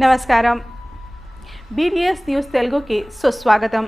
నమస్కారం. BDS news తెలుగుకి సుస్వాగతం.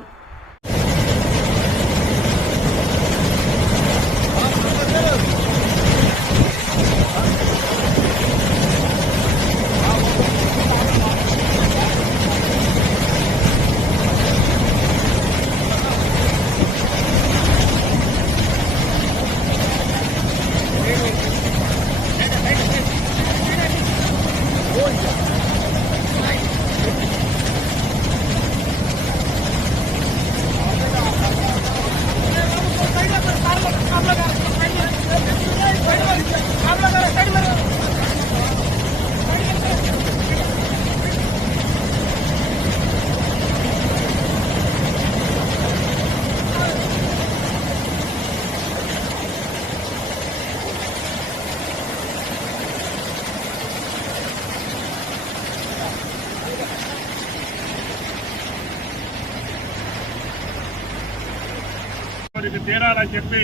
పరిస్థితి తీరాలని చెప్పి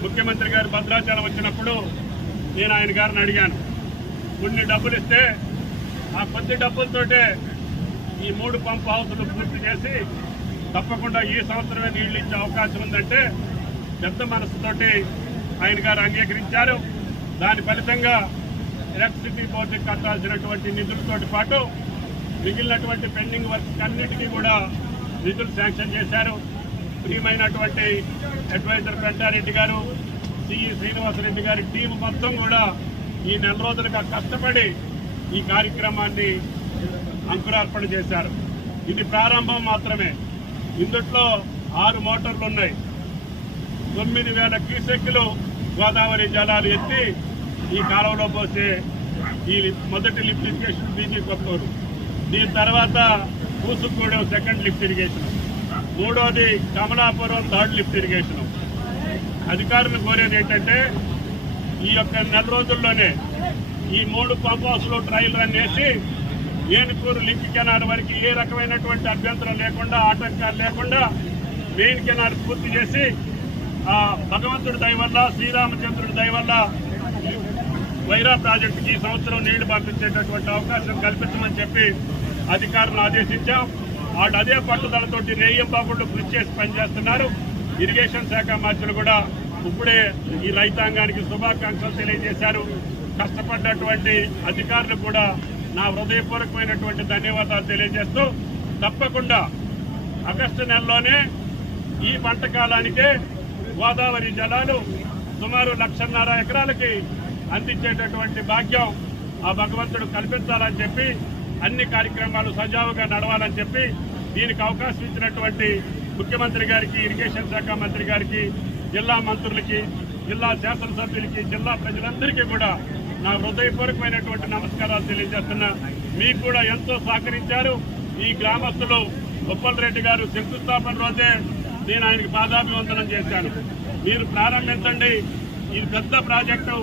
ముఖ్యమంత్రి గారు భద్రాచలం వచ్చినప్పుడు నేను ఆయన గారిని అడిగాను. కొన్ని డబ్బులు ఇస్తే ఆ కొద్ది డబ్బులతోటే ఈ మూడు పంప్ హౌసులు పూర్తి చేసి తప్పకుండా ఈ సంవత్సరమే నీళ్ళు ఇచ్చే అవకాశం ఉందంటే పెద్ద మనసుతోటి ఆయన గారు అంగీకరించారు. దాని ఫలితంగా ఎలక్ట్రిసిటీ బోర్డుకి కట్టాల్సినటువంటి నిధులతోటి పాటు మిగిలినటువంటి పెండింగ్ వర్క్ అన్నిటికీ కూడా నిధులు శాంక్షన్ చేశారు. ప్రియమైనటువంటి అడ్వైజర్ పెంటారెడ్డి గారు సిఈ శ్రీనివాసరెడ్డి గారి టీం మొత్తం కూడా ఈ నెల రోజులుగా కష్టపడి ఈ కార్యక్రమాన్ని అంకురార్పణ చేశారు. ఇది ప్రారంభం మాత్రమే. ఇందుట్లో ఆరు మోటార్లు ఉన్నాయి. తొమ్మిది వేల క్యూసెక్లు గోదావరి జలాలు ఎత్తి ఈ కాలంలో పోసే ఈ మొదటి లిఫ్ట్ ఇరిగేషన్ బీజీ కొత్తూరు. దీని తర్వాత కూసుగూడెం సెకండ్ లిఫ్ట్ ఇరిగేషన్. మూడోది కమలాపురం థర్డ్ లిఫ్ట్ ఇరిగేషన్. అధికారులు కోరేది ఏంటంటే ఈ యొక్క నెల రోజుల్లోనే ఈ మూడు పంప్ హౌస్లు ట్రయల్ రన్ చేసి ఏనుకూరు లింక్ కెనాల్ వరకు ఏ రకమైనటువంటి అభ్యంతరం లేకుండా ఆటంకాలు లేకుండా మెయిన్ కెనాల్ పూర్తి చేసి ఆ భగవంతుడి దయ వల్ల శ్రీరామచంద్రుడి దయ వల్ల వైరా ప్రాజెక్టుకి ఈ సంవత్సరం నీళ్ళు పంపించేటటువంటి అవకాశం కల్పించమని చెప్పి అధికారులను ఆదేశించాం. వాటి అదే పట్టుదలతోటి రేయం బాబుళ్ళు కృషి చేసి పనిచేస్తున్నారు. ఇరిగేషన్ శాఖ మంత్రులు కూడా ఇప్పుడే ఈ రైతాంగానికి శుభాకాంక్షలు తెలియజేశారు. కష్టపడ్డటువంటి అధికారులు కూడా నా హృదయపూర్వకమైనటువంటి ధన్యవాదాలు తెలియజేస్తూ తప్పకుండా ఆగస్టు నెలలోనే ఈ పంట కాలానికే గోదావరి జలాలు సుమారు లక్షన్నర ఎకరాలకి అందించేటటువంటి భాగ్యం ఆ భగవంతుడు కల్పించాలని చెప్పి అన్ని కార్యక్రమాలు సజావుగా నడవాలని చెప్పి దీనికి అవకాశం ఇచ్చినటువంటి ముఖ్యమంత్రి గారికి ఇరిగేషన్ శాఖ మంత్రి గారికి జిల్లా మంత్రులకి జిల్లా శాసనసభ్యులకి జిల్లా ప్రజలందరికీ కూడా నా హృదయపూర్వకమైనటువంటి నమస్కారాలు తెలియజేస్తున్నా. మీకు కూడా ఎంతో సహకరించారు. ఈ గ్రామస్తులు ఉప్పల్ రెడ్డి గారు శంకుస్థాపన రోజే నేను ఆయనకి పాదాభివందనం చేశాను. మీరు ప్రారంభించండి. ఇది పెద్ద ప్రాజెక్టు.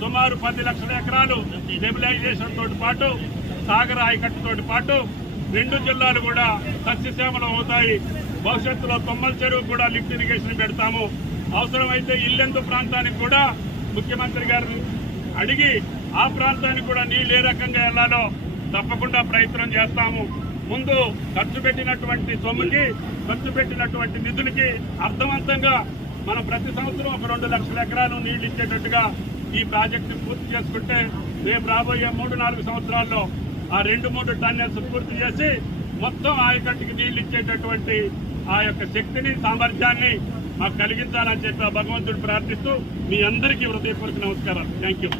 సుమారు పది లక్షల ఎకరాలు స్టెబిలైజేషన్ తోటి పాటు సాగర ఆయకట్టుతోటి పాటు రెండు జిల్లాలు కూడా సస్యశ్యామలం అవుతాయి. భవిష్యత్తులో తొమ్మల చెరువు కూడా లిఫ్ట్ ఇరిగేషన్ పెడతాము. అవసరమైతే ఇల్లెందు ప్రాంతానికి కూడా ముఖ్యమంత్రి గారిని అడిగి ఆ ప్రాంతానికి కూడా నీళ్ళు ఏ రకంగా వెళ్ళాలో తప్పకుండా ప్రయత్నం చేస్తాము. ముందు ఖర్చు పెట్టినటువంటి సొమ్ముకి ఖర్చు పెట్టినటువంటి నిధులకి అర్థవంతంగా మనం ప్రతి సంవత్సరం ఒక రెండు లక్షల ఎకరాలు నీళ్ళు ఇచ్చేటట్టుగా ఈ ప్రాజెక్టు పూర్తి చేసుకుంటే రేపు రాబోయే మూడు నాలుగు సంవత్సరాల్లో ఆ రెండు మూడు టన్నెల్స్ పూర్తి చేసి మొత్తం ఆయకట్టుకి నీళ్ళు ఇచ్చేటటువంటి ఆ యొక్క శక్తిని సామర్థ్యాన్ని మాకు కలిగించాలని చెప్పి ఆ భగవంతుడు ప్రార్థిస్తూ మీ అందరికీ హృదయపూర్వక నమస్కారాలు. Thank you